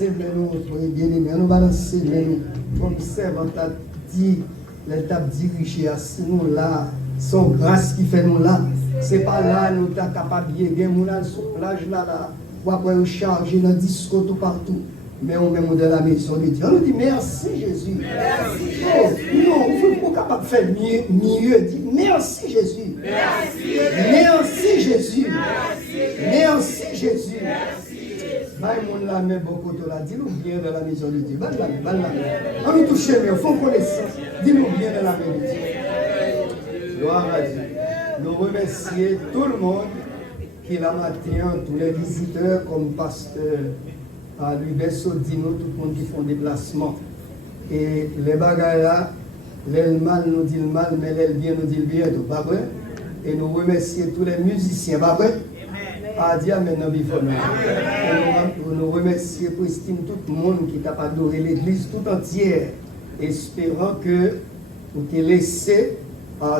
balancer, mais nous, bien aimé, nous balancer, mais nous, comme servant a dit, l'étape dirigée à ce nous là, son grâce qui fait nous là. C'est pas là, nous sommes capables de bien, nous sommes sur la plage là, ou après nous charger dans le discours tout partout. Mais on met dans la maison de Dieu. On nous dit merci Jésus. Merci Jésus. Non, vous êtes capable de faire mieux. Dit merci Jésus. Merci Jésus. Merci Jésus. On la met beaucoup de la dis-nous bien de la maison de Dieu. On nous touche mieux, font connaissance. Dis-nous bien de la maison de Dieu. Gloire à Dieu. Nous remercions tout le monde qui la matin, tous les visiteurs comme pasteur. À l'Ubesso, dis-nous, tout le monde qui font déplacement. Et les bagailles là, les mal nous dit le mal, mais les bien nous dit le bien, tout, pas vrai? Et nous remercions tous les musiciens, pas vrai? À dire maintenant, et nous remercions pour estime tout le monde qui t'a adoré l'église tout entière, espérant que vous t'ayez laissé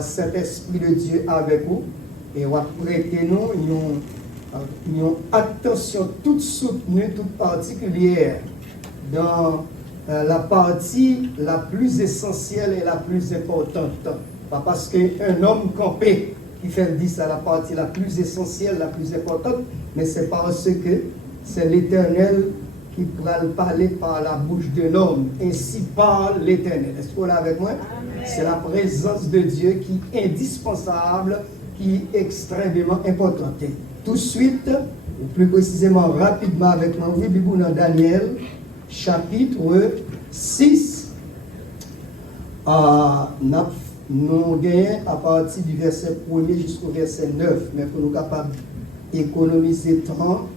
cet esprit de Dieu avec vous et vous prêtez nous une attention toute soutenue, toute particulière dans la partie la plus essentielle et la plus importante. Pas parce qu'un homme campé qui fait dire ça la partie la plus essentielle, la plus importante, mais c'est parce que c'est l'Éternel qui pourra parler par la bouche de l'homme. Ainsi parle l'Éternel. Est-ce que vous êtes avec moi? C'est la présence de Dieu qui est indispensable, qui est extrêmement importante. Tout de suite, ou plus précisément rapidement avec moi, oui, dans Daniel, chapitre 6, nous gagnons à partir du verset 1er jusqu'au verset 9, mais pour nous capables d'économiser temps,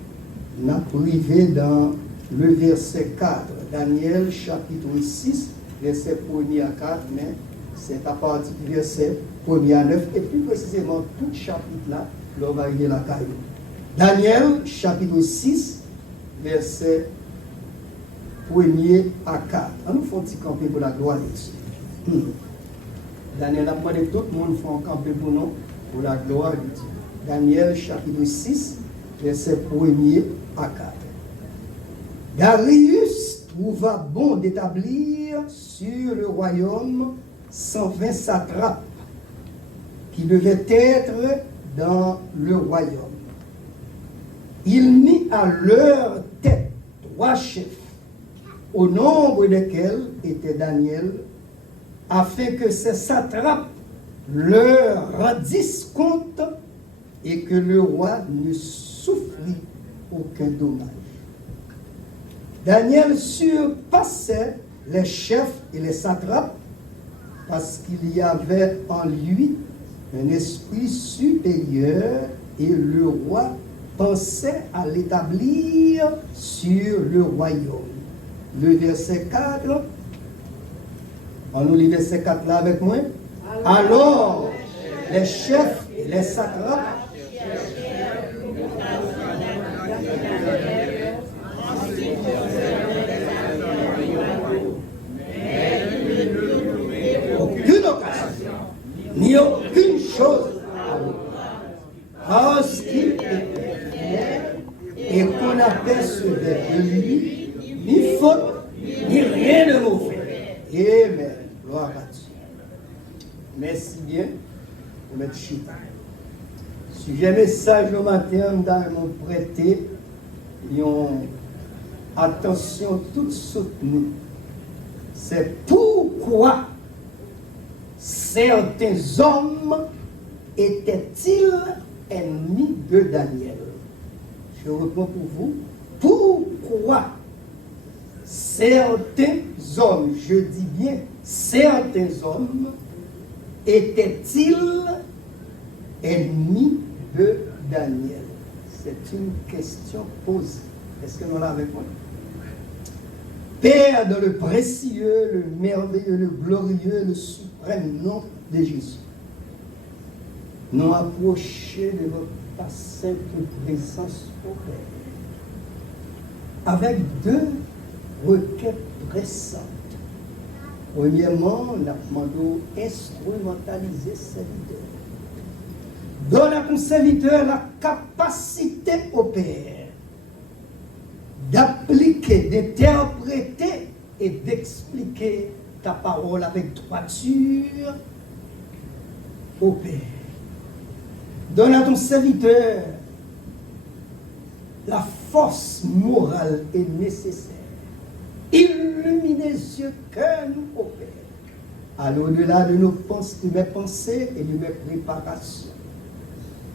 nous avons privé dans le verset 4. Daniel, chapitre 6, verset 1er à 4, mais c'est à partir du verset 1er à 9, et plus précisément tout chapitre là, l'on va arriver la caille. Daniel, chapitre 6, verset 1er à 4. On nous fait un petit camper pour la gloire de Dieu. Daniel a demandé tout le monde fait un camper pour nous, pour la gloire de Dieu. Daniel, chapitre 6, verset 1er à 4. Darius trouva bon d'établir sur le royaume 120 satrapes qui devaient être dans le royaume. Il mit à leur tête 3 chefs, au nombre desquels était Daniel, afin que ces satrapes leur rendissent compte et que le roi ne souffrit aucun dommage. Daniel surpassait les chefs et les satrapes parce qu'il y avait en lui un esprit supérieur et le roi pensait à l'établir sur le royaume. Le verset 4, on nous lit le verset 4 là avec moi. Alors, les chefs et les satrapes aucune occasion, ni aucune chose parce qu'il était et qu'on apercevait de lui ni faute, ni rien de mauvais. Amen. Gloire à Dieu. Merci bien pour mettre chita. Sujet message le matin, nous avons prêté une attention toute soutenue. C'est pourquoi certains hommes étaient-ils ennemis de Daniel. Je reprends pour vous. Pourquoi certains hommes, je dis bien certains hommes, étaient-ils ennemis de Daniel? C'est une question posée. Est-ce que nous l'avons avec moi? Père, dans le précieux, le merveilleux, le glorieux, le suprême nom de Jésus, nous approcher de votre sainte présence au Père, avec 2 requêtes pressantes. Premièrement, nous demandons instrumentaliser serviteur. Donne à ton serviteur la capacité au Père d'appliquer, d'interpréter et d'expliquer ta parole avec droiture au Père. Donne à ton serviteur la force morale et nécessaire. Illumine les yeux que nous opère. À l'au-delà de mes pensées et de mes préparations.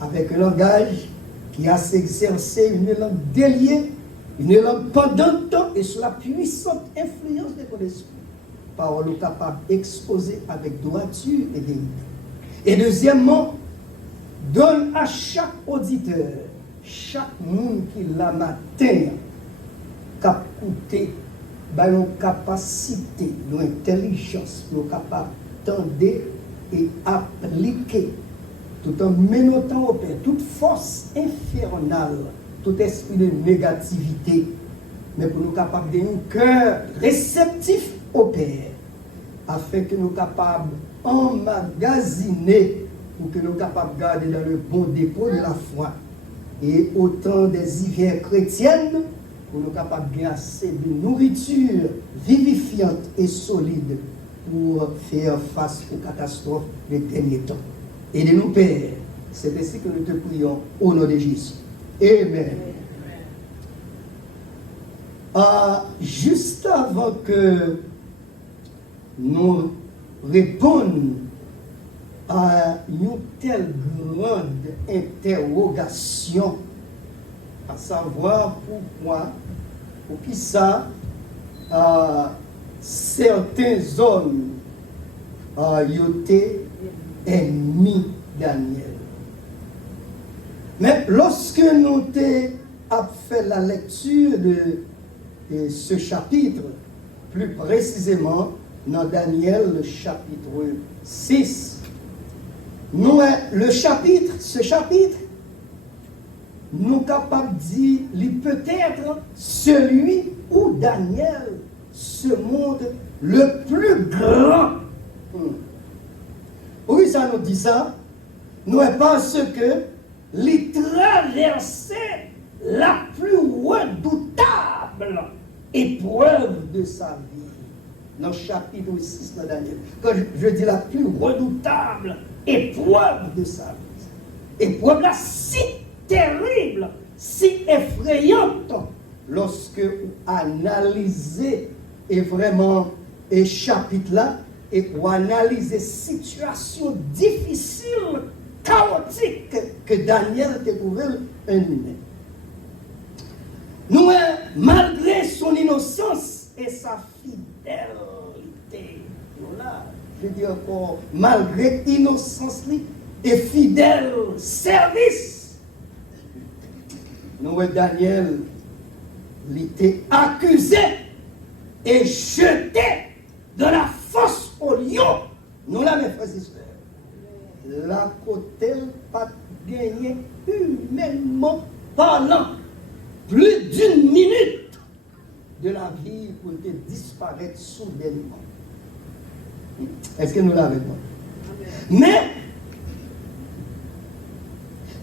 Avec un langage qui a s'exercer une langue déliée, une langue pendante et sous la puissante influence de ton esprit. Parole capable d'exposer avec droiture et vérité. Et deuxièmement, donne à chaque auditeur, chaque monde qui l'a matin, cap écouter, une capacité, une intelligence, pour capable d'entendre et appliquer, tout en menottant au Père, toute force infernale, tout esprit de négativité, mais pour nous capables de un cœur réceptif au Père, afin que nous capables emmagasiner, pour que nous capables de garder dans le bon dépôt de la foi. Et autant des hivers chrétiennes, pour nous capables de assez de nourriture vivifiante et solide pour faire face aux catastrophes des derniers temps. Et de nous, Père, c'est ainsi que nous te prions au nom de Jésus. Amen. Juste avant que nous répondions à une telle grande interrogation, à savoir pourquoi, pour qui ça, certains hommes étaient ennemis Daniel. Mais lorsque nous avons fait la lecture de ce chapitre, plus précisément dans Daniel, le chapitre 6, ce chapitre, nous sommes capables de dire, peut-être celui où Daniel se montre le plus grand. Oui, ça nous dit ça. Nous parce que il traversait la plus redoutable épreuve de sa vie. Dans le chapitre 6 de Daniel. Quand je dis la plus redoutable épreuve de sa vie. Épreuve là si terrible, si effrayante, lorsque vous analysez et vraiment et chapitre là, et pour analyser situation difficile, chaotique que Daniel découvert un humain. Nous, malgré son innocence et sa fidélité, voilà, je dis encore, malgré innocence et fidèle service, nous, Daniel, il était accusé et jeté de la fosse au lion. Nous l'avons fait, frères. La côté pas gagné humainement parlant plus d'une minute de la vie pour te disparaître soudainement. Est-ce que nous l'avons? Mais,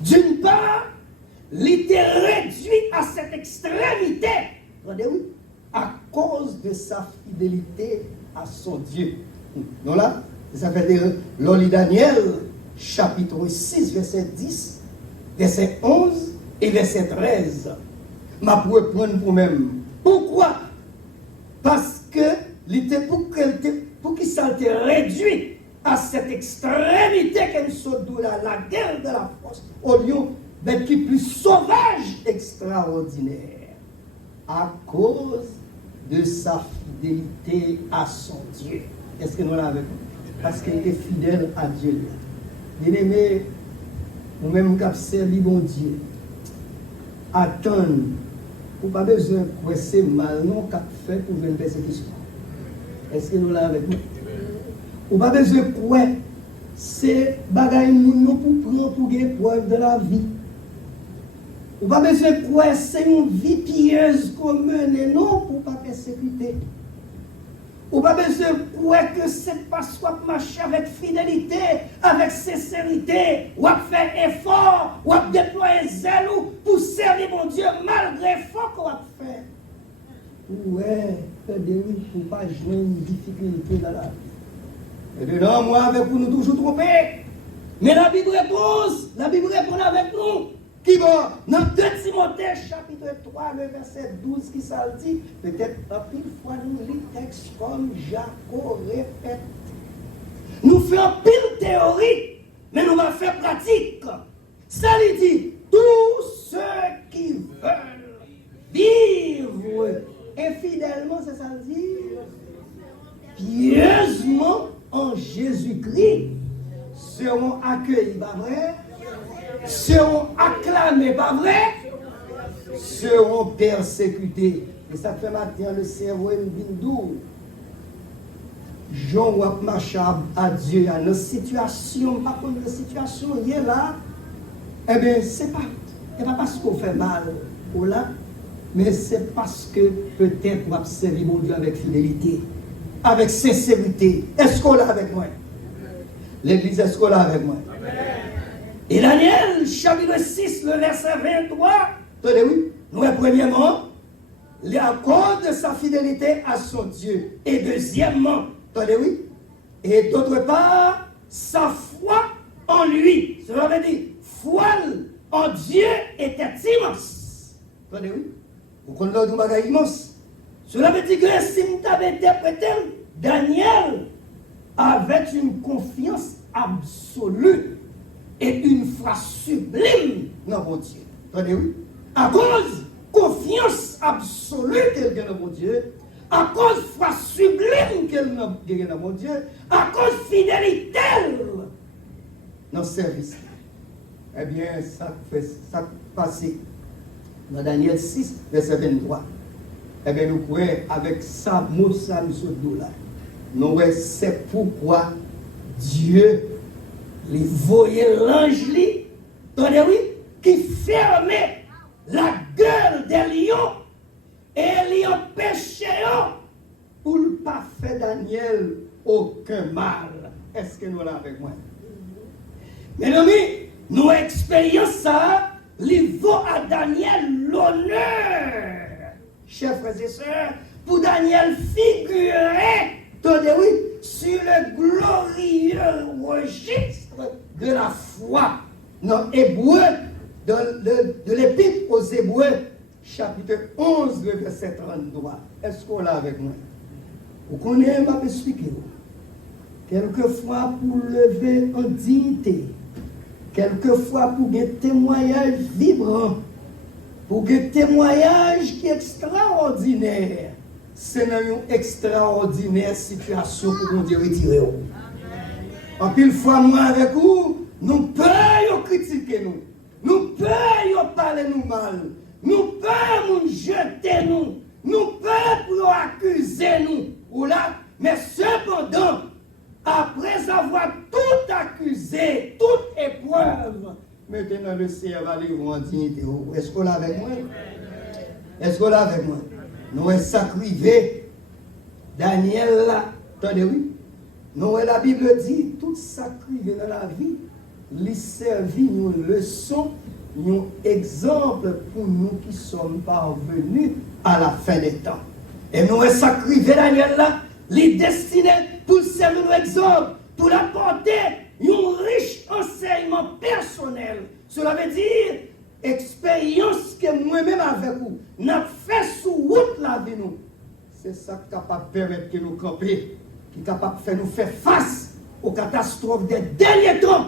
d'une part, il était réduit à cette extrémité. Regardez-vous, à cause de sa fidélité à son Dieu. Non là, ça veut dire, l'Oli Daniel, chapitre 6, verset 10, verset 11 et verset 13. Ma pour prendre pour même. Pourquoi? Parce que pour qu'il s'était réduit à cette extrémité qu'elle saute de la guerre de la force, au lieu d'être plus sauvage, extraordinaire, à cause de sa fidélité à son Dieu. Est-ce que nous l'avons? Parce qu'il était fidèle à Dieu. Bien-aimé, ou même qui servi bon Dieu, attendre, ou pas besoin de presser mal, non, qu'a fait pour une persécution. Est-ce que nous l'avons? Ou pas besoin de quoi, c'est bagaille nous pour prendre pour gagner preuve de la vie. Ou pas besoin de quoi, c'est une vie pieuse qu'on mène, non, pour pas persécuter. Ou pas besoin de quoi que c'est parce qu'on marche avec fidélité, avec sincérité, ou à faire effort, ou à déployer zèle pour servir mon Dieu malgré l'effort qu'on a fait. Ouais, Frédéric, pour pas jouer une difficulté dans la vie. Et dedans, moi, avec vous, nous toujours trompés. Mais la Bible répond avec nous. Qui va dans 2 Timothée, chapitre 3, le verset 12, qui ça dit, peut-être un pile fois nous lit texte comme Jacob répète. Nous faisons pile théorie, mais nous va faire pratique. Ça lui dit, tous ceux qui veulent vivre infidèlement, c'est ça le dit, pieusement en Jésus-Christ, seront accueillis, pas vrai? Seront acclamés, pas vrai? Seront persécutés. Et ça fait matin le cerveau est bindou. Jean Wap Machab à Dieu, à nos situations, pas comme la situation il est là, eh bien, c'est pas parce qu'on fait mal ou là, mais c'est parce que peut-être on va servir mon Dieu avec fidélité, avec sincérité. Est-ce qu'on l'a avec moi? L'église, est-ce qu'on l'a avec moi? Et Daniel, chapitre 6, le verset 23, attendez, oui, nous, premièrement, à cause de sa fidélité à son Dieu. Et deuxièmement, attendez, oui, et d'autre part, sa foi en lui. Cela veut dire, foi en Dieu était immense. Attendez, oui, vous connaissez le bagage immense. Cela veut dire que si nous avons interprété, Daniel avait une confiance absolue et une foi sublime dans mon Dieu. Attendez, oui. À cause confiance absolue qu'elle a dans mon Dieu, à cause foi sublime qu'elle a dans mon Dieu, à cause fidélité dans le service. Eh bien, ça passe dans Daniel 6, verset 23. Eh bien, nous pouvons, avec ça, mot ça, nous là. Nous, c'est pourquoi Dieu les voyait l'ange, qui fermait la gueule des lions et les empêchait pour ne pas faire Daniel aucun mal. Est-ce que nous l'avons avec moi? Mes amis, nos expériences, ça, les vaut à Daniel l'honneur. Chers frères et sœurs, pour Daniel figurer, sur le glorieux registre de la foi. Dans Hébreu, de l'Épître aux Hébreux, chapitre 11, le verset 33. Est-ce qu'on l'a avec moi? Vous connaissez, je vais expliquer. Quelquefois pour lever en dignité, quelquefois pour un témoignage vibrant, pour un témoignage qui est extraordinaire. C'est une extraordinaire situation pour nous retirer. En pile fois, moi avec vous, nous pouvons critiquer nous. Nous pouvons parler nous mal. Nous pouvons nous jeter nous. Nous pouvons accuser nous. Ou là, mais cependant, après avoir tout accusé, toute épreuve, maintenant le Seigneur va livrer en dignité. Est-ce qu'on l'a avec moi? Est-ce qu'on l'a avec moi? Nous sommes sacrifiés. Daniel là, attendez, oui. Nous, la Bible dit, tout sacrifié dans la vie, lui servit une leçon, un exemple pour nous qui sommes parvenus à la fin des temps. Et nous sommes sacrifiés, Daniel là, lui destiné pour servir un exemple, pour apporter un riche enseignement personnel. Cela veut dire, expérience que moi-même avec vous, n'a fait sous route la vie nous. C'est ça qui est capable de permettre que nous camper, qui est capable de faire nous faire face aux catastrophes des derniers temps,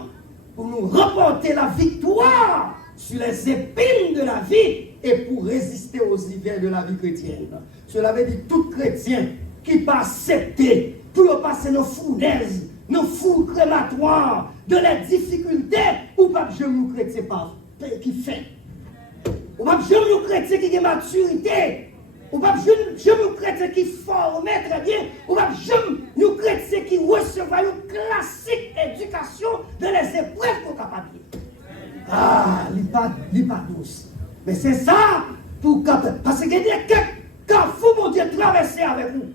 pour nous remporter la victoire sur les épines de la vie et pour résister aux hivers de la vie chrétienne. Cela veut dire tout chrétien qui pas accepté pour passer nos fournaises, nos fours crématoires, de la difficulté, ou pas je nous chrétien pas qui fait. Ou pas je nous chrétien qui a maturité. Ou pas je nous chrétien qui forme très bien. Ou pas je nous chrétien qui recevra une classique éducation dans les épreuves qu'on a capable. Ah, il n'est pas douce. Mais c'est ça pour capable. Parce qu'il y a des carrefours mon Dieu traverser avec vous.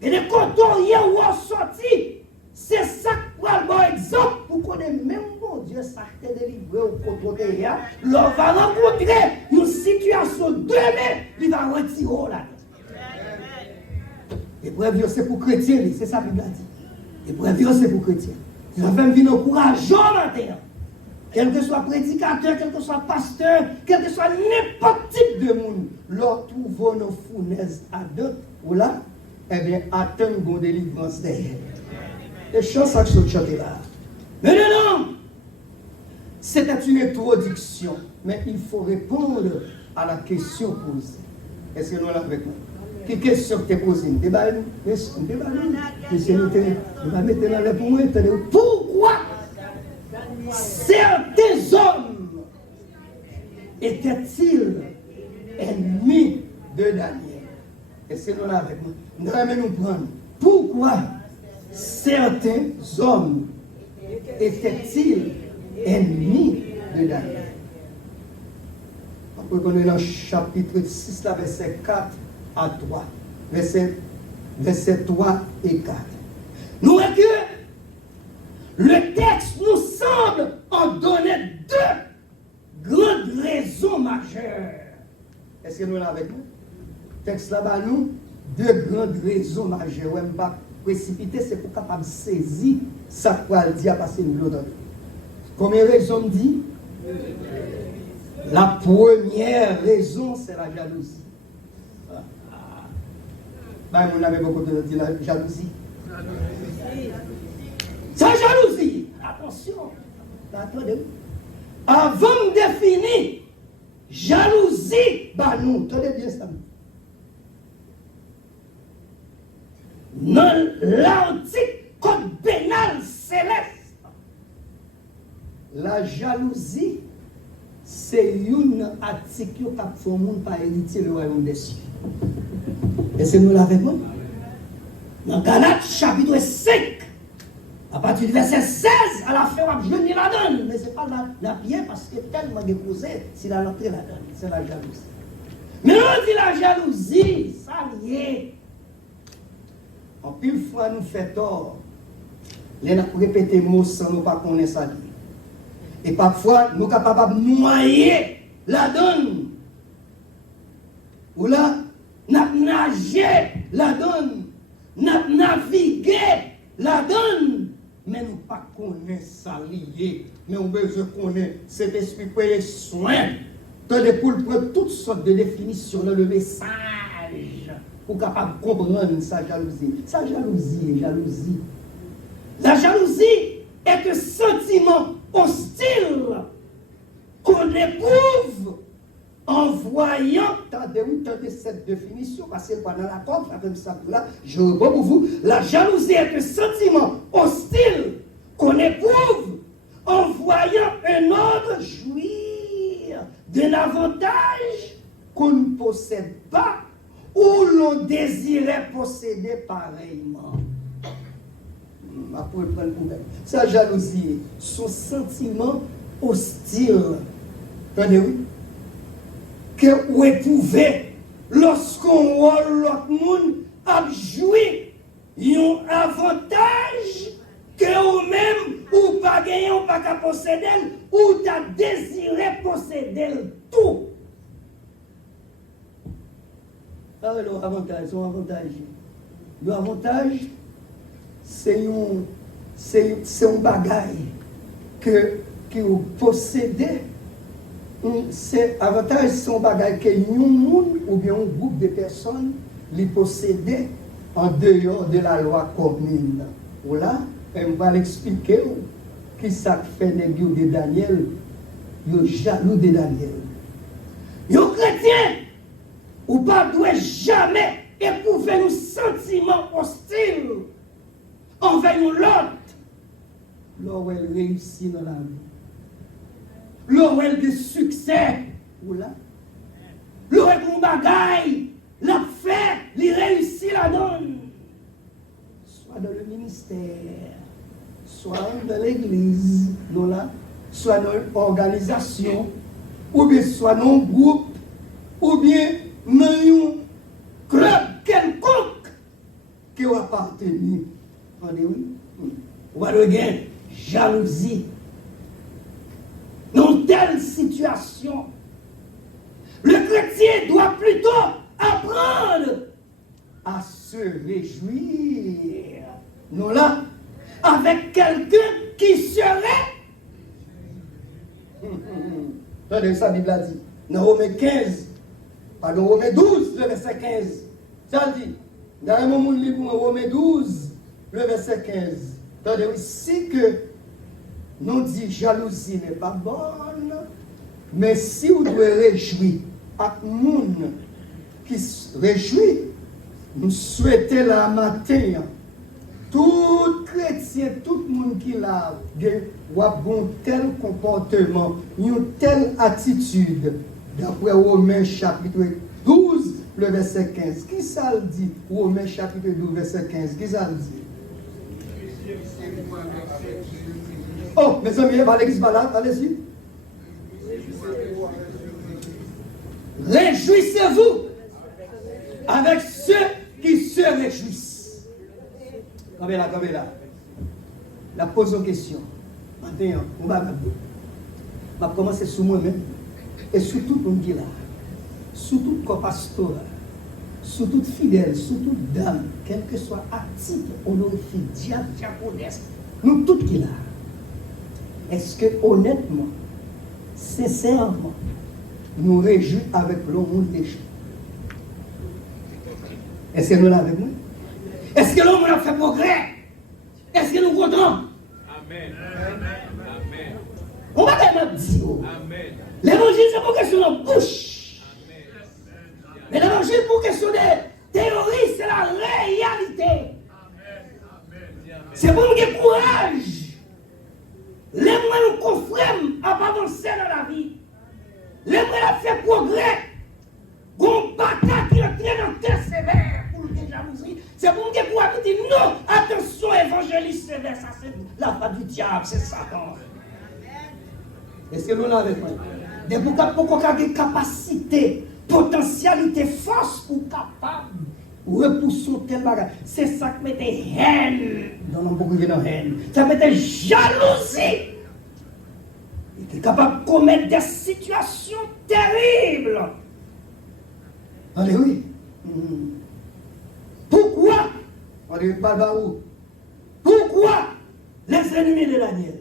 Et des cantons hier ou en sorti. C'est ça pour le bon exemple pour qu'on ait même mon Dieu ça t'est délivré au côté l'on va rencontrer une situation demain, il va retirer là. Épreuve, c'est pour chrétien, c'est ça que la Bible a dit. Épreuve, c'est pour chrétien. Ça fait me venir encourageant matin. Quel que soit prédicateur, quel que soit pasteur, quel que soit n'importe type de monde, leur trouve nos fournaises à deux, ou là, eh bien, attendre une délivrance derrière. Les choses que je chante là. Mais non, c'était une introduction, mais il faut répondre à la question posée. Est-ce que nous l'avons avec nous? Quelle question que tu as posée? Débat, monsieur, nous va mettre dans le pour moi. Pourquoi certains hommes étaient-ils ennemis de Daniel? Est-ce que nous l'avons avec nous? Nous allons nous prendre. Pourquoi certains hommes étaient-ils ennemis de Daniel? On peut connaître dans le chapitre 6, verset 4 à 3. Verset 3 et 4. Nous voyons que le texte nous semble en donner deux grandes raisons majeures. Est-ce que nous l'avons avec nous? Le texte là-bas, nous, deux grandes raisons majeures. On ne va pas précipiter, c'est pour capable saisir ça quoi le dit à passer nous l'autre. Combien de raisons dit? La première raison, c'est la jalousie. Ben, on avait beaucoup de dire la jalousie. C'est la jalousie. Attention. Attendez. Avant de définir jalousie, ben nous, tenez bien ça. Dans l'antique code pénal céleste, la jalousie, c'est une article qui fait le monde par héritier le royaume des cieux. Et c'est nous l'avons. Dans Galates chapitre 5, à partir du verset 16, à la fin, on va jeûner la donne. Mais ce n'est pas la bien parce que tellement déposé, s'il a l'entrée la donne. C'est la jalousie. Mais on dit la jalousie, ça lié. En pile fois, nous fait tort. Les nous répéter mots sans nous pas connaître ça. Et parfois, nous sommes capables de noyer la donne. Ou là, nous nagé la donne. Nous navigué la donne. Mais nous ne pas connaître ça lié. Mais on besoin de connaître cet esprit prendre soin. Tandis pour prendre toutes sortes de définitions dans le message. Pour capable de comprendre sa jalousie. Sa jalousie est jalousie. La jalousie est un sentiment hostile qu'on éprouve en voyant, attendez cette définition, parce que pendant la corde, là, je reprends pour vous, la jalousie est un sentiment hostile qu'on éprouve en voyant un autre jouir d'un avantage qu'on ne possède pas ou l'on désirait posséder pareillement. Sa jalousie, son sentiment hostile, attendez, oui, que vous éprouvez lorsqu'on voit l'autre monde a joué un avantage que vous-même ou pas gagné ou pas qu'à posséder ou t'as désiré posséder tout. Alors, avantage, son avantage. L'avantage, c'est un bagage que vous possédez. C'est avantage, c'est un bagage que un monde ou bien un groupe de personnes les possédent en dehors de la loi commune. Voilà, on va l'expliquer qui ça fait les gens de Daniel, les jaloux de Daniel. Les chrétiens, ou pas doit jamais éprouver un sentiment hostile envers l'autre. Lorsqu'on réussit dans la vie. Lorsqu'on a des succès. Là. Lorsqu'on bagaille, la fait, il réussit la donne. Soit dans le ministère, soit dans l'église, soit dans l'organisation, ou bien soit dans un groupe, ou bien dans un club quelconque qui va appartenir. Ou alors, jalousie. Dans telle situation, le chrétien doit plutôt apprendre à se réjouir. Nous là, avec quelqu'un qui serait. Attendez, ça, la Bible a dit. Dans Romains 15, pardon, Romains 12, le verset 15. Ça dit, dans un moment libre, Romains 12, le verset 15. Attendez, si que nous dit jalousie n'est pas bonne, mais si vous devez réjouir à monde qui se réjouit, nous souhaitons la matin, tout chrétien, tout le monde qui a un tel comportement, une telle attitude, d'après Romains chapitre 12, le verset 15. Qui ça le dit? Romains chapitre 12, verset 15. Qui ça le dit? Oh, mes amis, allez-y, allez-y. Réjouissez-vous avec ceux qui se réjouissent. Comme là. La pose une question. Maintenant, on va commencer sur moi-même et sur tout le monde qui est là. Sur tout le corps pastoral, sur toute fidèle, sur toute dame, quel que soit article, honorifique, diable, diaconesse, nous tous qui là. Est-ce que honnêtement, sincèrement, nous réjouissons avec le monde des gens? Est-ce que nous l'avons avec nous? Est-ce que l'homme a fait progrès? Est-ce que nous comptons? Amen. On va quand même dire. Amen. L'évangile, c'est pour question de bouche. Mais l'évangile, pour question de théorie, c'est la réalité. C'est pour nous qui courage. Les moyens nous confrèmes à avancer dans la vie. Les moyens fait progrès. Gon bataille qui est en train de persévérer pour le jalousie. C'est pour nous qui courage dire non, attention, évangéliste sévère, ça c'est la voix du diable, c'est Satan. Est-ce que nous l'avons fait? Des pour qu'on ait capacité, potentialité, force pour capable repousser tel bagage. C'est ça qui mettait haine. Dans beaucoup de haine. Ça mettait jalousie. Il était capable de commettre des situations terribles. Allez, oui. Pourquoi? Allez, pas où? Pourquoi les ennemis de Daniel?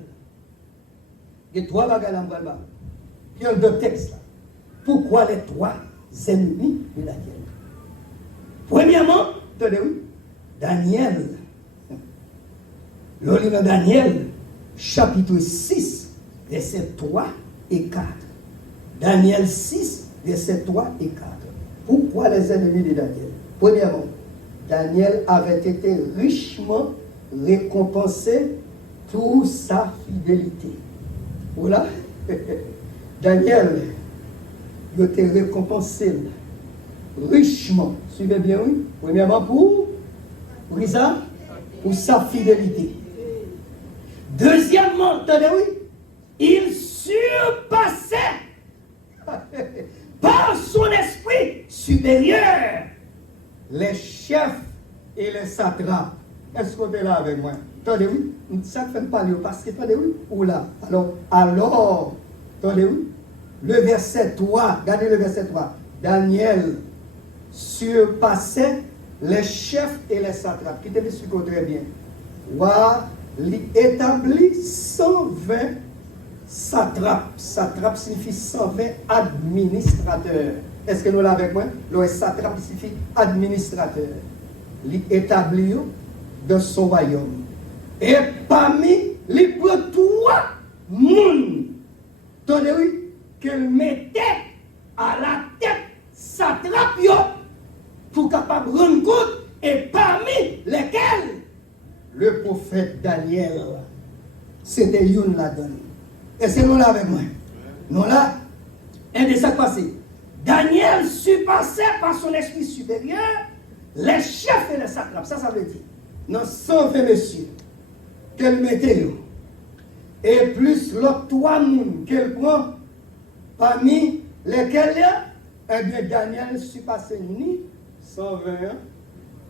Il y a trois bagages dans le bas. Il y a deux textes là. Pourquoi les trois ennemis de Daniel? Premièrement, attendez, oui, Daniel. Le livre de Daniel, chapitre 6, versets 3 et 4. Daniel 6, versets 3 et 4. Pourquoi les ennemis de Daniel? Premièrement, Daniel avait été richement récompensé pour sa fidélité. Voilà. Daniel, il a été récompensé richement. Suivez bien, oui. Premièrement, pour ça, pour sa fidélité. Deuxièmement, attendez, oui, il surpassait par son esprit supérieur les chefs et les satrapes. Est-ce que vous êtes là avec moi? Attendez, oui, ça ne fait pas parler parce que, attendez, oui, ou là. Alors, attendez, oui, le verset 3, regardez le verset 3. Daniel surpassait les chefs et les satrapes. Qui te dit très bien. Wa li établit 120 satrapes. Satrape signifie 120 administrateurs. Est-ce que nous l'avons avec moi? Le satrape signifie administrateur. Li établit de son royaume. Et parmi les trois mondes, attendez, oui, qu'il mettait à la tête satrape pour capable rendre compte, et parmi lesquels le prophète Daniel, c'était une là-dedans. Est-ce que nous l'avons avec moi? Nous là, un de ça passé. Daniel surpassait par son esprit supérieur les chefs et les satrapes. Ça veut dire, dans 120 messieurs, qu'elle mettait, et plus l'autre trois mondes qu'elle prend, parmi lesquels, eh bien, Daniel ne surpassait ni 120,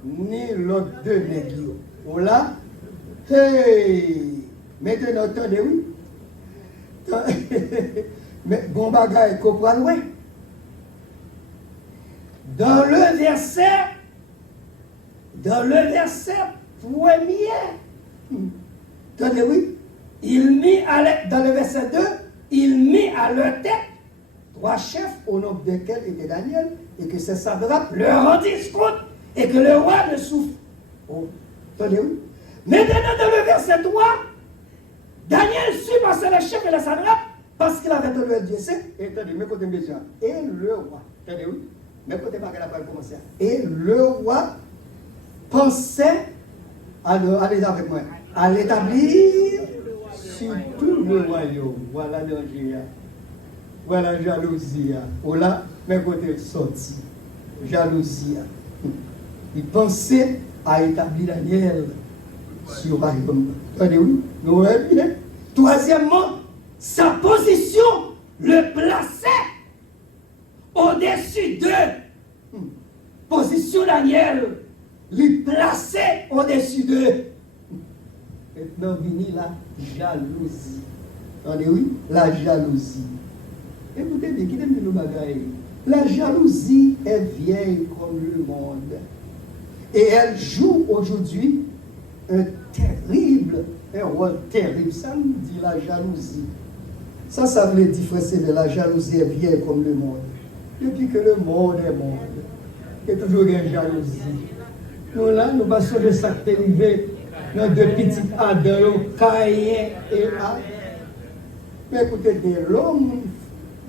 ni l'autre deux nègres. Voilà. Hey! Maintenant, attendez, oui. Mais bon bagage, comprendre, oui. Dans le verset dans le verset premier, attendez, oui, dans le verset 2, il mit à leur tête 3 chefs au nom desquels était Daniel, et que ces satrape leur rendissent compte, et que le roi ne souffre. Oh, attendez, oui. Maintenant, dans le verset 3, Daniel sut passer le chef et le satrape, parce qu'il avait entendu Dieu. Et attendez, mes côtés méchants. Et le roi, attendez, oui, mes côtés pas qu'elle a pas commencé. Et le roi pensait, allez avec moi, à l'établir sur tout le royaume. Voilà danger. Voilà jalousie. Voilà, mes côtés sortis. Jalousie. Il pensait à établir Daniel sur le royaume. Attendez, oui, nous voyons bien. Troisièmement, sa position le plaçait au-dessus d'eux. Position Daniel, lui plaçait au-dessus d'eux. Maintenant, vient la jalousie. Attendez, oui, la jalousie. Écoutez bien, qui aime nous bagaille. La jalousie est vieille comme le monde. Et elle joue aujourd'hui un rôle terrible. Ça nous dit la jalousie. Ça veut dire, frère, c'est de la jalousie est vieille comme le monde. Depuis que le monde est monde, il y a toujours une jalousie. Nous là, nous passons de ça qui est arrivé dans deux petits Adam, Caïn et Abel. Mais écoutez bien, l'homme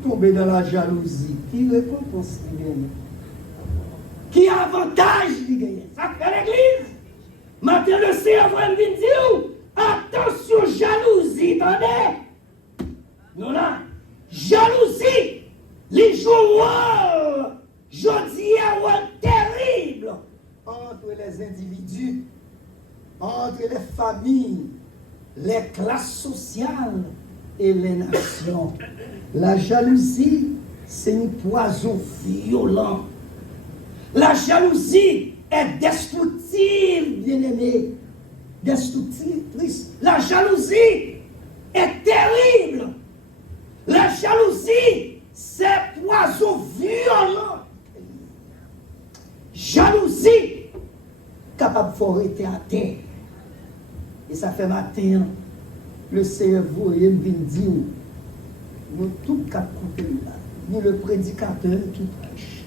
tombé dans la jalousie, qui récompense il gagne? Qui avantage il gagne? Ça fait l'église. Maintenant, le Seigneur va me dire, attention, jalousie, attendez. Nous là, jalousie, les jours, je dis, terrible entre les individus, entre les familles, les classes sociales et les nations. La jalousie, c'est un poison violent. La jalousie est destructive, bien-aimé. Destructrice. La jalousie est terrible. La jalousie, c'est poison violent. Jalousie, capable de forêter à terre. Et ça fait matin, le cerveau, il me dit, nous tous cap côté là, ni le prédicateur qui prêche,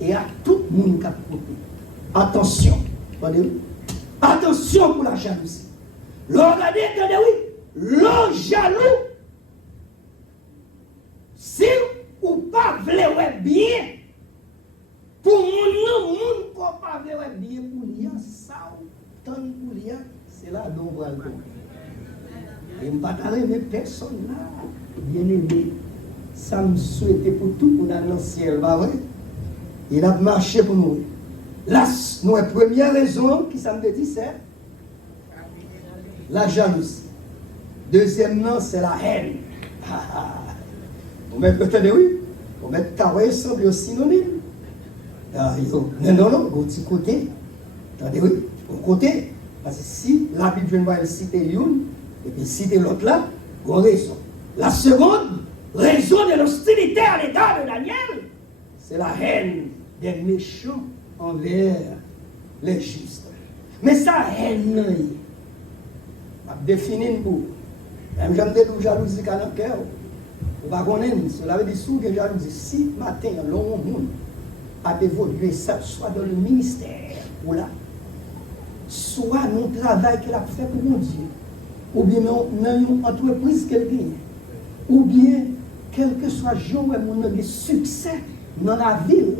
et à tout le monde cap côté. Attention, attention pour la jalousie. Regardez, attendez, oui, l'homme jaloux, si ou pas voulez bien, pour mon monde pour pas voulez bien pour lire ça, tant pour lire, c'est là dont on va le tomber. Et je ne vais pas mais personne là, bien aimé, ça me souhaitait pour tout pour aller dans le ciel, pas vrai? Il a marché pour nous. La première raison qui ça me dit, c'est la jalousie. Deuxièmement, c'est la haine. Vous mettez peut-être, oui, vous mettez travail ensemble synonyme. Non, au petit côté. Attendez, oui, au côté. Parce que si la Bible va citer une, et puis citer l'autre là, vous avez raison. La seconde raison de l'hostilité à l'état de Daniel, c'est la haine des méchants envers les justes. Mais ça haine, je vais définir pour vous. Même j'aime dire jalousie dans le cœur. Vous ne connaissez pas, cela veut dire que jalousie, si matin, l'homme monde a évolué, soit dans le ministère, ou là, soit dans le travail qu'il a fait pour mon Dieu, ou bien dans une entreprise qu'elle gagne, ou bien, quel que soit le jour où on a des succès dans la ville,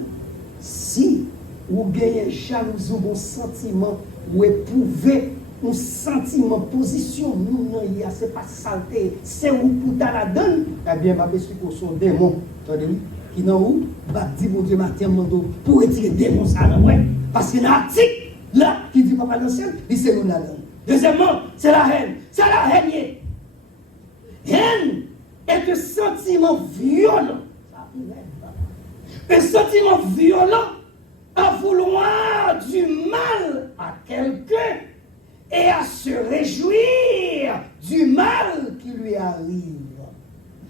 si vous gagnez jalousie ou bon sentiment, ou éprouvez un sentiment, position, nous, c'est pas saleté, c'est où pour la donne, eh bien, ma bestie pour son démon, qui n'a où, va dire, mon Dieu, matin, pour retirer démon, ça, parce qu'il y a un article, là, qui dit, papa, dans le ciel, il c'est nous la donne. Deuxièmement, c'est la haine. C'est la haine. Haine est un sentiment violent. Un sentiment violent à vouloir du mal à quelqu'un et à se réjouir du mal qui lui arrive.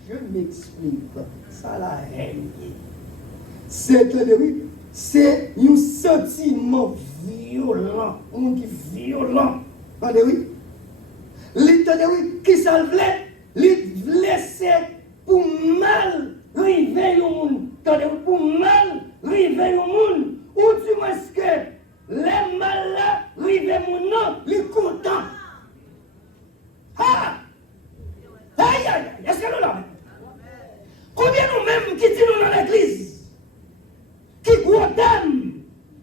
Je m'explique. Ça la haine. C'est c'est un sentiment violent. Un monde qui est violent. Entendez, oui? L'entendez, oui? Qui ça le voulait? Il laissait pour mal river au monde. Entendez, pour mal river au monde. Ou du moins que les mal là, river mon nom, il est content. Ah! Aïe, aïe, aïe, est-ce que nous l'avons? Combien nous-mêmes qui disons dans l'église, qui gros dames,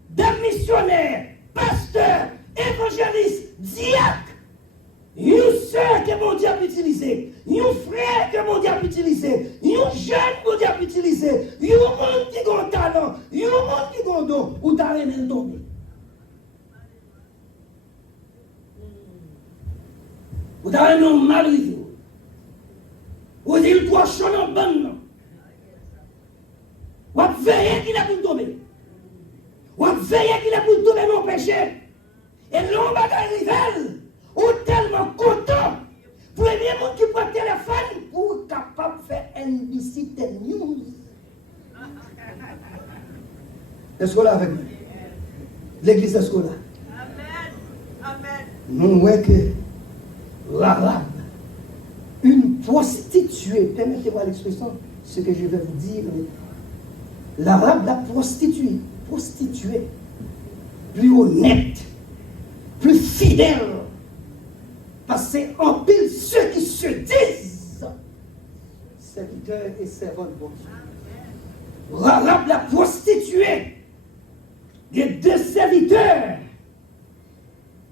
des missionnaires, pasteurs, évangélistes, diacres, une soeur que mon Dieu a utilisé, un frère que mon Dieu a utilisé, un jeune que mon Dieu a utilisé, un monde qui a un talent, un monde qui a un don, ou t'as rien de tomber. Ou t'as rien de mal arrivé. Ou il doit changer en bonne. Ou à veiller qu'il a pour tomber. Ou à veiller qu'il a pour tomber mon péché. Et l'homme va arriver. Ou tellement content. Premier monde qui prend le téléphone pour capable de faire NBC News. Est-ce qu'on est avec nous? L'église est-ce qu'on est? Amen. Nous voyons que l'arabe, une prostituée, permettez-moi l'expression, ce que je vais vous dire, l'arabe, la prostituée, plus honnête, plus fidèle, parce que c'est en pile ceux qui se disent serviteurs et servantes de Dieu. L'arabe, la prostituée, des deux serviteurs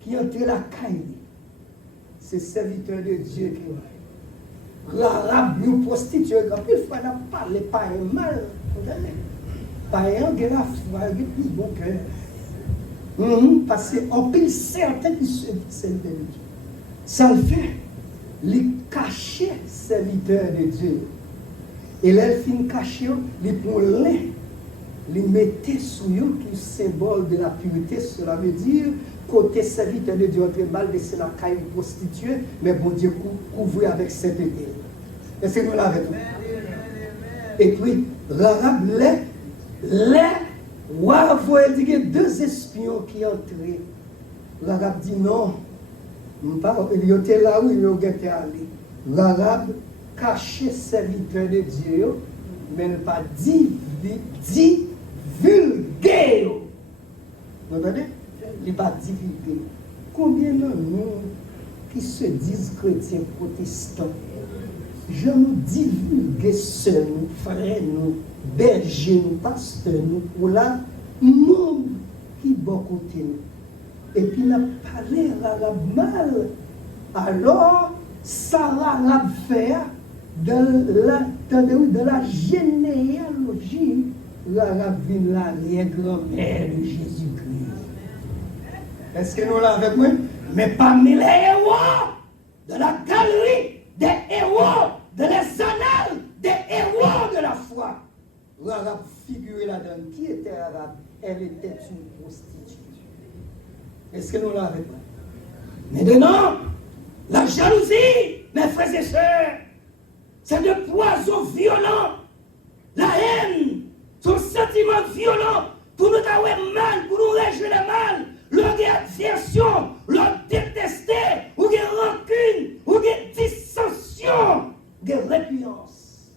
qui entrent la caille, c'est serviteurs de Dieu qui ont. L'arabe, nous prostituée, quand il faut parler, pas un mal, pas un qui a la foi, qui a plus bon cœur. Parce qu'en pile certains qui se serviteurs de Dieu. Ça le fait, les cacher serviteurs de Dieu. Et là, il finit caché, les prend l'un, les mettait sous eux, qui est symbole de la pureté, cela veut dire, côté serviteur de Dieu, entre mal, laisser la caille prostituée, mais bon Dieu couvrir avec sainteté. Est-ce que nous l'avons? Et puis, l'arabe, il dit qu'il y a deux espions qui entraient. L'arabe dit non. Il était là où il était allé. L'arabe cachait serviteur de Dieu, mais il n'a pas divulgué. Vous entendez? Il n'a pas divulgué. Combien de nous qui se disent chrétiens protestants, je nous divulgue seuls, nous, frères, nous, bergers, nous, pasteurs, nous, pour là, nous qui bon côté nous. Et puis, il a parlé l'arabe mal. Alors, ça l'arabe fait de la généalogie. L'arabe vient l'arrière-grand-mère de Jésus-Christ. Est-ce que nous l'avons avec moi? Mais parmi les héros de la galerie des héros, de les annales des héros de la foi, l'arabe figurait là-dedans. Qui était arabe? Elle était une prostituée. Est-ce que nous l'avons avec moi? Maintenant, la jalousie, mes frères et sœurs, c'est de poison violent. La haine, son sentiment violent pour nous avoir mal, pour nous réjouir le mal, leur aversion, leur détester, ou des rancune, ou des dissensions, des répugnances.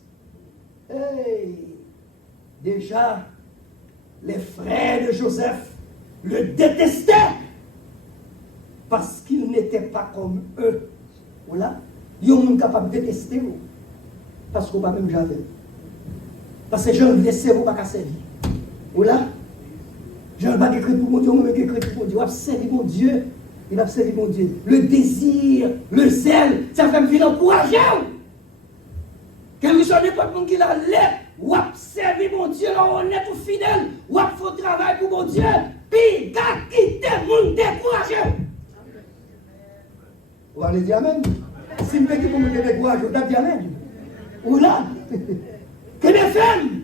Hey, déjà, les frères de Joseph le détestaient parce qu'il n'était pas comme eux. Voilà. Ils sont capables de détester vous. Parce qu'on ne va même jamais. Parce que je ne laisse vous pas servir. Voilà. Je ne vais pas écrire pour mon Dieu, je vais écrire pour mon Dieu. Il va servir mon Dieu. Il va servir mon Dieu. Le désir, le zèle, ça fait me venir encourager. Quel que soit n'importe monde qui l'a l'air, ou va servir mon Dieu, honnête ou fidèle, ou va faire travail pour mon Dieu, puis gars quitter mon découragé. Vous allez dire Amen. Si vous voulez que vous me découragez, vous allez dire Amen. Ou là, que les femmes,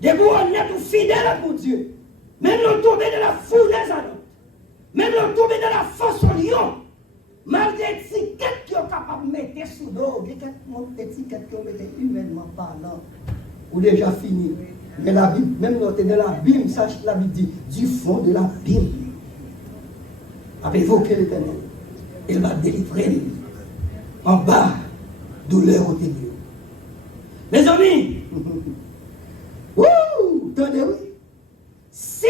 des honnêtes ou fidèles à mon Dieu, même nous tomber de la fournaise à l'autre, même nous tomber de la force au lion, malgré l'étiquette qui est capable de mettre sous l'eau, l'étiquette qui est humainement parlant, ou déjà fini. Mais la Bible, même dans l'abîme, sache la Bible dit, du fond de l'abîme, a évoqué l'Éternel. Il va délivrer en bas, douleur au ténèbres. Mes amis, attendez oui. Si,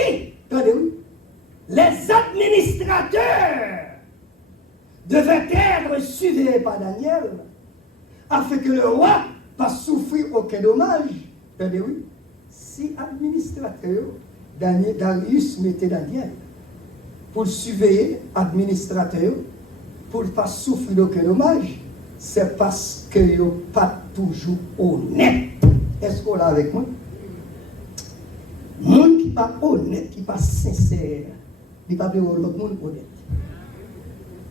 attendez oui, les administrateurs devaient être surveillés par Daniel, afin que le roi ne pas souffrir aucun dommage. Attendez oui, si administrateur, Darius mettait Daniel pour surveiller administrateur, pour ne pas souffrir aucun dommage, c'est parce que ils sont pas toujours honnête. Est-ce qu'on l'a avec moi? Monde qui n'est pas honnête, qui n'est pas sincère, il n'est pas de l'autre monde honnête.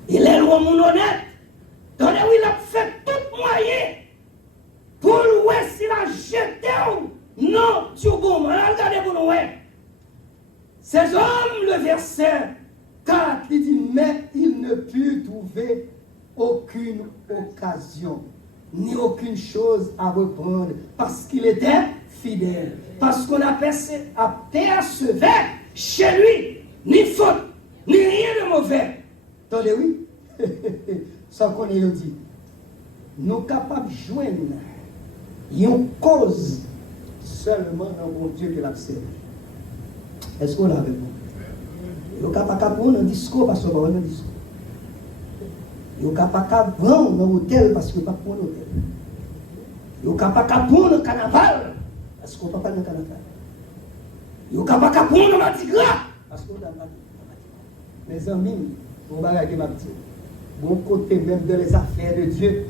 Il est le monde honnête. Donc il a fait tout moyen pour voir s'il a jeté ou non sur bon. Regardez pour nous. Ces hommes, le verset 4, il dit, mais il ne put trouver aucune occasion, ni aucune chose à reprendre, parce qu'il était fidèle. Parce qu'on a apercevait chez lui ni faute, ni rien de mauvais. Attendez, oui? Sans qu'on ait dit, nous sommes capables de joindre une cause seulement dans mon Dieu que l'observe. Est-ce qu'on l'a avec nous? Nous sommes capables de prendre un discours parce qu'on va prendre un discours. Nous sommes capables de prendre un hôtel parce qu'on ne va pas prendre un hôtel. Nous sommes capables de prendre un carnaval parce qu'on ne va pas prendre un carnaval. Nous sommes capables de prendre un Mardi Gras parce qu'on ne va pas prendre un Mardi Gras. Mes amis, on va regarder ma petite. Bon côté même dans les affaires de Dieu,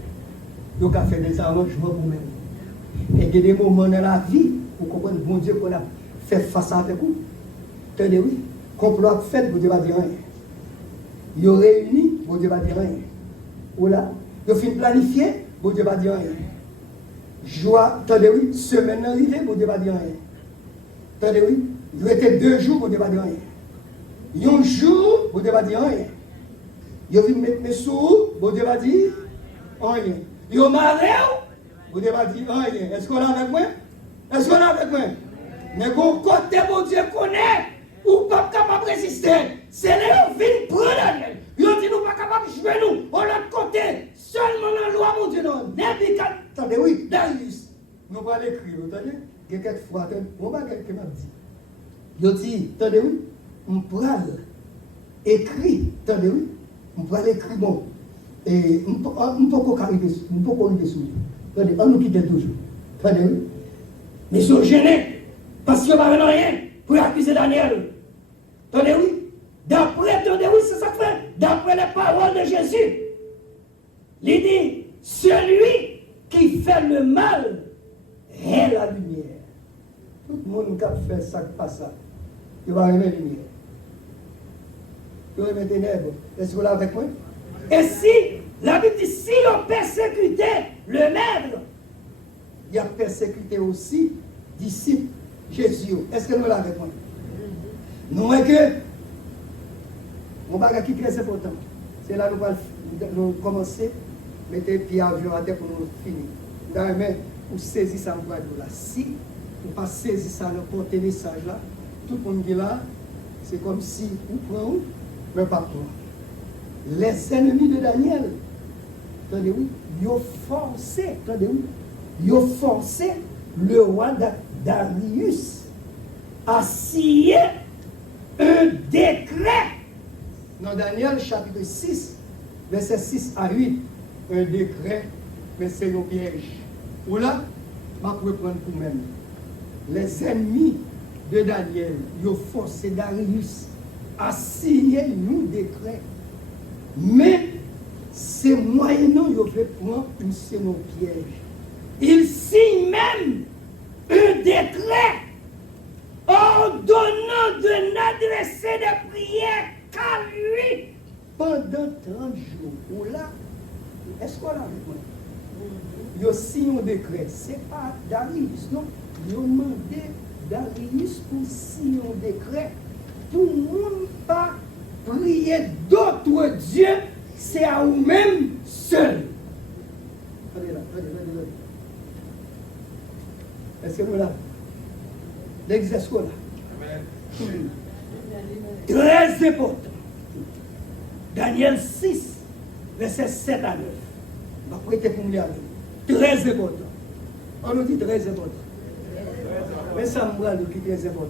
nous avons fait des arrangements pour nous. Et il y a des moments dans la vie où on comprend bon Dieu qu'on a fait face avec vous. Tenez, oui, complot fait, vous ne devez pas dire rien. Ils ont réuni, vous ne devez pas dire rien. Ou là, ils ont fini planifié, vous ne devez pas dire rien. Joie, attendez, oui, semaine arrivée, vous ne devez pas dire rien. Attendez, oui, ils ont été 2 jours, vous ne devez pas dire rien. Un jour, vous ne devez pas dire rien. Ils ont vu mettre mes sous, vous ne devez pas dire rien. Ils ont marré, vous ne devez pas dire rien. Est-ce qu'on est avec moi? Est-ce qu'on est avec moi? Mais bon côté, mon Dieu connaît, ou pas capable de résister. C'est là où vient prendre Daniel. Ils ont dit nous pas capable de jouer nous. Au l'autre côté, seulement la loi, mon Dieu, non. Attendez, oui, Darius. Nous allons l'écrire, vous entendez? Quelquefois, on va quelqu'un m'a dit. Ils ont dit, attendez, oui, on peut écrire, attendez, oui, on peut écrire, bon, et on peut arriver sur lui. Attendez, on nous quitte toujours. Attendez, oui. Mais ils sont gênés. Parce qu'il n'y a rien pour accuser Daniel. Attendez, oui. Attendez, oui, c'est ça que fait. D'après les paroles de Jésus, il dit, celui qui fait le mal est la lumière. Tout le monde qui fait ça, pas ça, il va remettre la lumière. Il va remettre les ténèbres. Est-ce que vous l'avez avec moi? Et si, la Bible dit, si on persécutait le maître, il a persécuté aussi disciples. Jésus, est-ce que nous l'avons avec moi? Nous, est que, on va qui est très important. C'est là que nous allons commencer, mettre pied à jour à terre pour nous finir. Dans mais pour saisir ça, on va là. Si on pas saisir ça, on porter le message là, tout le monde qui est là, c'est comme si on prend, mais pas prendre. Les ennemis de Daniel, attendez oui, ils ont forcé, attendez oui, ils ont forcé le roi Darius a signé un décret. Dans Daniel chapitre 6, verset 6 à 8, un décret, mais c'est un piège. Ou là, je vais prendre pour même. Les ennemis de Daniel, ils ont forcé Darius à signer un décret. Mais c'est moyennant qu'ils ont fait prendre un piège. Il signe même un décret ordonnant de n'adresser des prières qu'à lui pendant 30 jours. Ou là, est-ce qu'on a avec moi? Il a signé un décret. Ce n'est pas Darius, non. Il a demandé Darius pour signer un décret. Tout le monde pas prier d'autres dieux, c'est à vous-même seul. Regardez là. Est-ce que nous là? l'exercice là. Très important. Daniel 6, verset 7 à 9. Je vais prêter pour me lire. Très important. On nous dit très important. Mais ça me va qui est très important.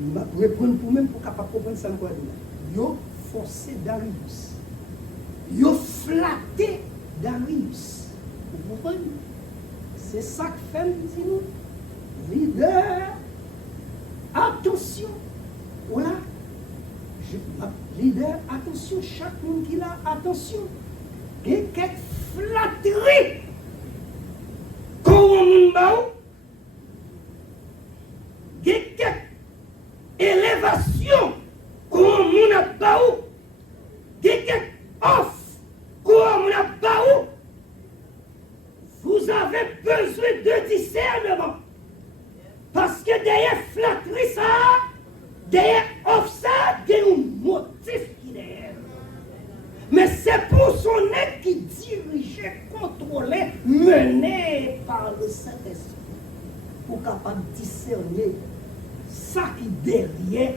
Je vais répondre pour même pour capable comprendre ça. Yo forcé Darius. Yo flatté Darius. Vous comprenez? C'est ça que fait nous. Leader, attention. Voilà. Leader, attention. Chaque monde qui a attention. Il y a quelques flatteries. Comment on va? Il y a quelques élévations. Comment on a pas où? Il y a quelques offres. Comment on a pas où? Vous avez besoin de discernement. Parce que derrière flatterie ça, derrière offre ça, il y a un motif qui est derrière. Mais c'est pour son aide qui dirigeait, contrôlait, mené par le Saint-Esprit. Pour capable discerner ça qui derrière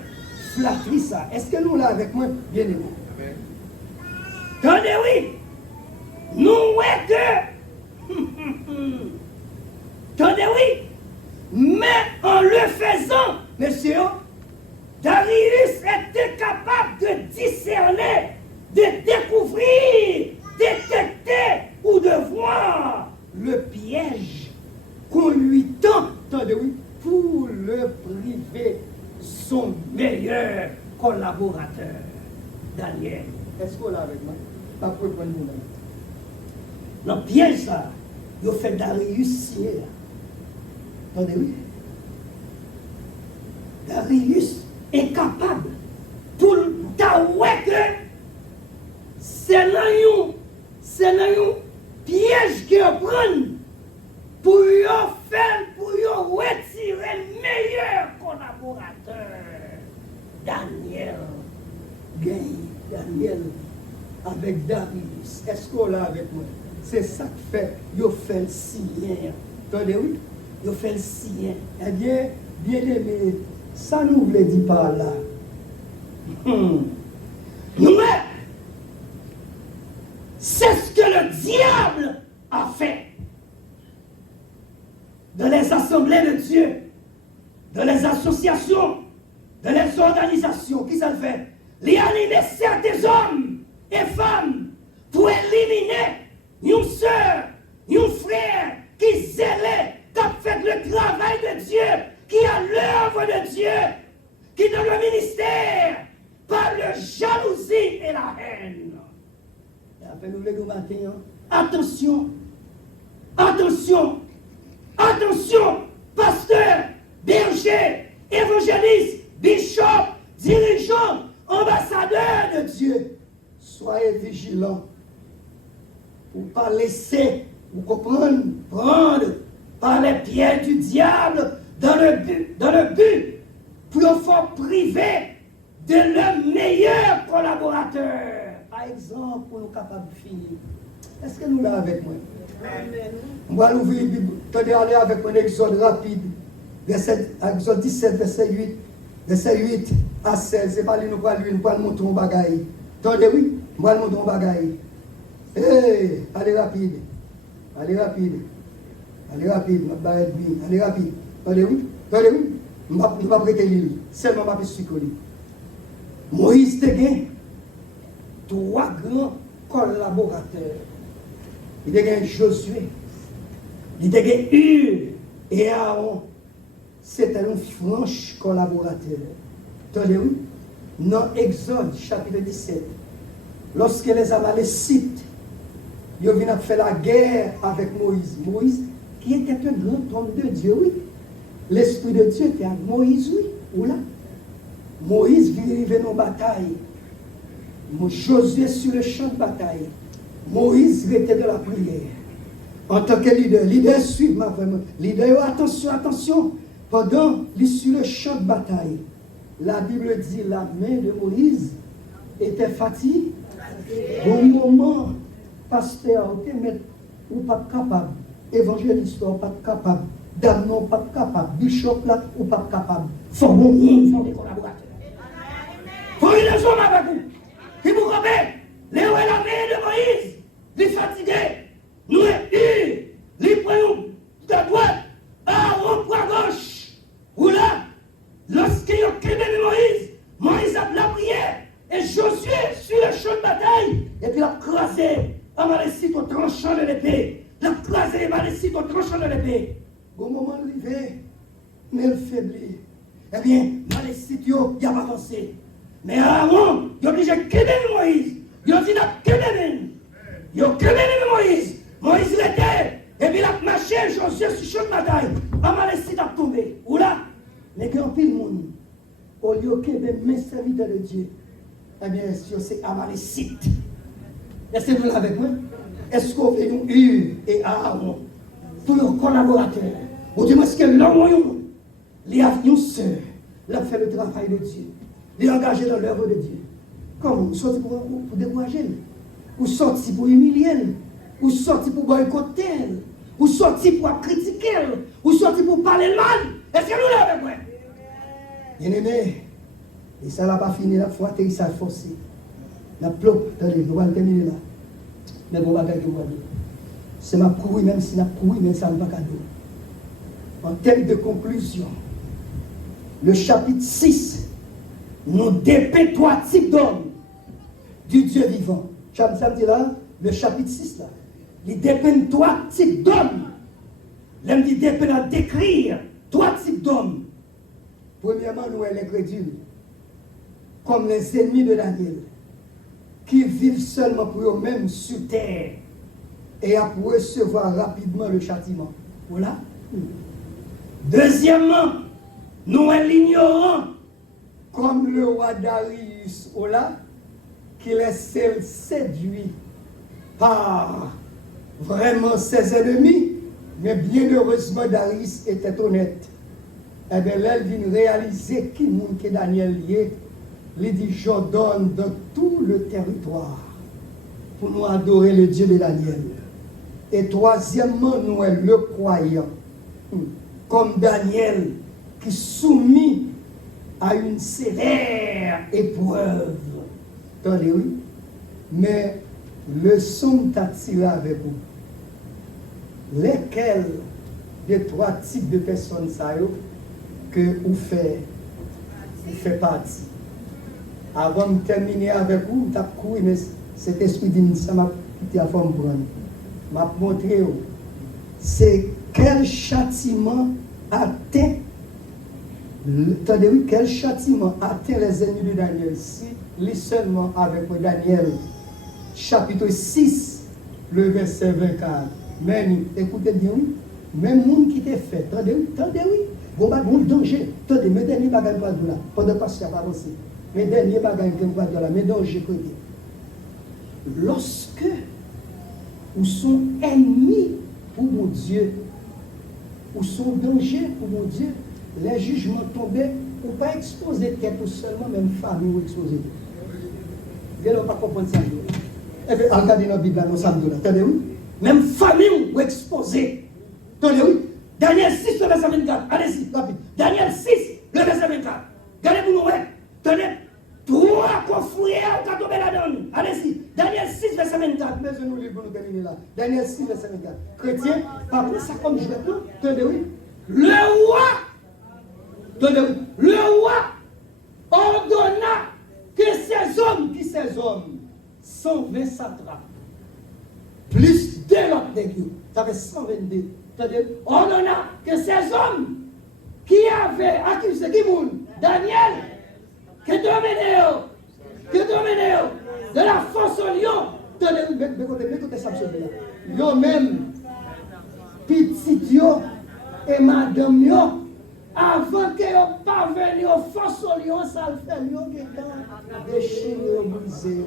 flatterie ça. Est-ce que nous là avec moi, bien aimé? Attendez, oui. Nous, ouais que. Attendez, oui. Mais en le faisant, monsieur, Darius était capable de discerner, de découvrir, détecter ou de voir le piège qu'on lui tend, attendez, oui, pour le priver son meilleur collaborateur, Daniel. Est-ce qu'on l'a avec moi? Pas pour prendre nous là. Le piège, ça, il a fait Darius signer là. Attendez, oui. Darius est capable pour t'avouer que c'est un piège qu'il prend pour retirer le meilleur collaborateur. Daniel gagne. Daniel avec Darius. Est-ce qu'on l'a avec moi? C'est ça que fait. Il fait le signe. Attendez, oui. Il fait le signe. Eh bien, bien aimé, ça nous voulait dire par là. Mais, c'est ce que le diable a fait. Dans les assemblées de Dieu, dans les associations, dans les organisations, qui ça le fait? Les animer certains hommes et femmes pour éliminer une soeur, une frère qui zélait, qui a fait le travail de Dieu, qui a l'œuvre de Dieu, qui dans le ministère, par la jalousie et la haine. Et après nous le matin, attention, attention, attention, pasteur, berger, évangéliste, bishop, dirigeant, ambassadeur de Dieu, soyez vigilants pour ne pas laisser, vous comprendre, prendre par les pieds du diable dans le but pour le faire priver de leur meilleur collaborateur. Par exemple, pour nous capables de finir. Est-ce que nous l'avons avec moi? Amen. On va l'ouvrir, attendez, aller avec un exode rapide. Exode 17, verset 8. Verset 8 à 16. C'est pas lui, nous allons nous montrer un bagaille. Attendez, oui, on va montrer un bagaille. Hey, allez rapide. Allez rapide. Allez rapide, allez rapide. Attendez, oui, attendez, oui. Nous ne pas prêter l'île. Seulement, je vais suivre. Moïse te gagne 3 grands collaborateurs. Il te gagne Josué. Il te gagne Hur et Aaron. C'était un franche collaborateur. Attendez, oui. Dans Exode, chapitre 17, lorsque les Amalécites, ils viennent faire la guerre avec Moïse. Moïse, qui était un grand homme de Dieu, oui. L'Esprit de Dieu était avec Moïse, oui. Oula. Moïse vivait dans la bataille. Josué sur le champ de bataille. Moïse était de la prière. En tant que leader suit ma vraiment. Leader, attention, attention. Pendant sur le champ de bataille, la Bible dit la main de Moïse était fatiguée. Au moment, pasteur, ou pas capable, évangéliste, pas capable dame non pas capable, bishop là, ou pas capable. Faut bon monde, faut des collaborateurs. Faut une raison avec vous. Qui vous rappelle, les hauts et la main de Moïse, les fatigués, nous et les prenons de droite, Aaron pour à gauche. Ou là, lorsqu'il y a créé Moïse a la prière, et Josué sur le champ de bataille, et puis il a crasé Amalécite au tranchant de l'épée. Il a crasé Amalécite au tranchant de l'épée. Au moment arrivé, mais il faiblit. Eh bien, Amalécite, il a pas avancé. Mais Aaron, il a obligé de quitter Moïse. Il a dit qu'il a quitté. Il a quitté Moïse. Moïse l'était. Et puis il a marché, Josué sur le champ de bataille. Amalécite a tombé. Ou là, mais grand pile monde, au lieu que de mes serviteurs de Dieu, eh bien, c'est Amalécite. Est-ce que vous l'avez avec moi? Est-ce qu'on fait nous Hur et Aaron pour nos collaborateurs? Ou du moins, est-ce que l'homme, les avions sœurs, l'a fait le travail de Dieu, les engagé dans l'œuvre de Dieu? Comment? Vous sortez pour décourager? Vous sortez pour humilier? Vous sortez pour boycotter? Vous sortez pour critiquer? Vous sortez pour parler mal? Est-ce que nous l'avez avec moi? Bien-aimé, et ça n'a pas fini, la foi, ça a forcé. La plop, attendez, nous allons terminer là. Mais bon, bagage que moi dire. C'est ma courue, même si la courue, même ça ne va pas cadeau. En termes de conclusion, le chapitre 6 nous dépeint trois types d'hommes du Dieu vivant. Ça me dit là, le chapitre 6 là, il dépeint trois types d'hommes. L'homme dit dépeint à décrire trois types d'hommes. Premièrement, nous, les incrédules, comme les ennemis de Daniel, qui vivent seulement pour eux-mêmes sur terre et à pour recevoir rapidement le châtiment. Voilà. Deuxièmement, nous l'ignorons, comme le roi Darius, voilà, qui laissait séduit par vraiment ses ennemis, mais bien heureusement Darius était honnête. Et bien là, il vient réaliser qui monde que Daniel lié. Il dit, j'ordonne dans tout le territoire pour nous adorer le Dieu de Daniel. Et troisièmement, nous sommes le croyant, comme Daniel, qui soumis à une sévère épreuve. Attendez, oui. Mais le son t'a tiré avec vous. Lesquels des trois types de personnes ça que vous faites partie? Avant de terminer avec vous, je couru, mais cet esprit dit ça m'a quitté à forme prendre. M'a montré c'est quel châtiment atteint, attendez, oui, quel châtiment atteint les ennemis de Daniel si lis seulement avec Daniel chapitre 6 le verset 24. Mais écoutez bien, oui, même monde qui t'est fait, attendez, oui, bon danger, attendez, mes derniers bagages pas de là, pendant que ça va avancer. Mes derniers bagages que je vais dire là, mes dangers côté. Lorsque nous sommes ennemis pour mon Dieu, ou sont danger pour mon Dieu, les jugements tombés, ou pas exposer tête ou seulement même famille ou exposer. Vous n'allez pas comprendre ça. Eh bien, regardez dans la Bible, nous sommes là. Attendez, oui. Même famille ou exposer. Attendez, oui. Daniel 6, le verset 24. Allez-y, rapide. Daniel 6, le verset 24. Regardez pour nous, tenez. Trois confrères qui ont tombé là-dedans. Allez-y. Daniel 6, verset 24. Mais je nous lis pour nous terminer là. Daniel 6, verset 24. Chrétien, pas pour ça comme je l'ai dit. Tenez, oui. Le roi ordonna que ces hommes, 120 satrapes, plus de l'autre de Dieu, ça fait 122. Ordonna que ces hommes qui avaient accusé Daniel, que dominé de la force au lion, mettez ça sur là. Yo même, petit yo et madame yo, avant que yo parvenu aux forces au lion, ça le fait yo qui est déchiré, brisé.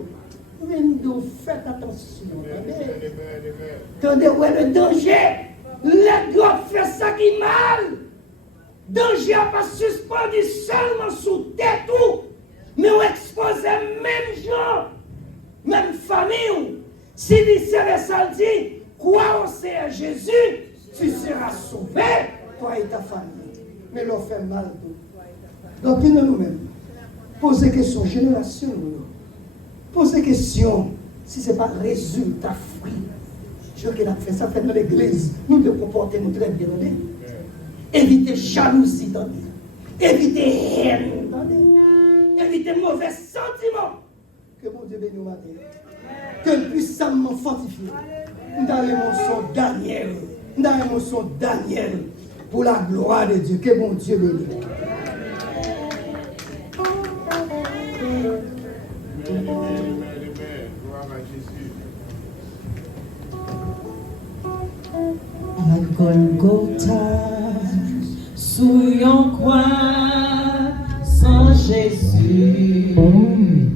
Nous faites attention. Attendez, ouais, le danger. Les doigts font ça qui mal. Danger n'a pas suspendu seulement sous tête tout, mais on expose même gens, même famille. Si les ça dit, crois au Seigneur Jésus, tu seras sauvé. toi et ta famille. Mais leur fait mal tout. Donc, nous nous-mêmes, posez question, génération, posez question, si ce n'est pas résultat, fruit. Je veux qu'il a fait ça, fait dans l'église. Nous devons comporter nous très bien. Évitez jalousie, évitez haine, évitez mauvais sentiments. Que mon Dieu bénisse nous matin. Que puissamment fortifié. Nous avons mon son Daniel. Nous avons mon son Daniel. Pour la gloire de Dieu. Que mon Dieu bénisse. À Golgotha, sous yon croix, sans Jésus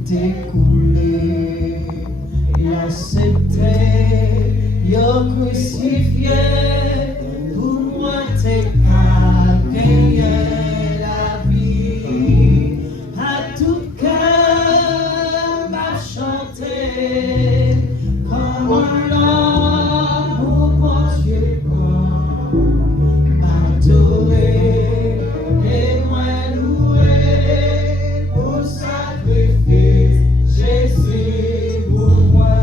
découlé, et accepté, yon crucifié, pour moi t'es qu'à gagner la vie, à tout cœur m'a chanté, comme un homme au bon Dieu. Adoré et moi loué pour sacrifice, Jésus pour moi.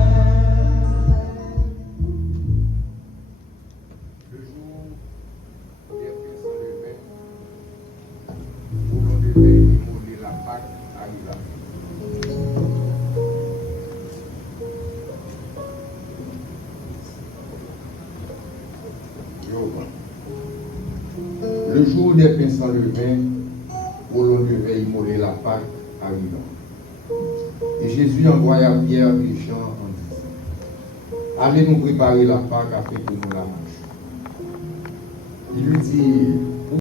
Le jour où les pieds sont levés, où l'on devait immoler la Pâque arriva. Le jour des pains sans levain, où l'on devait immoler la Pâque arriva. Et Jésus envoya Pierre et Jean en disant: allez nous préparer la Pâque afin que nous la mangions. Il lui dit: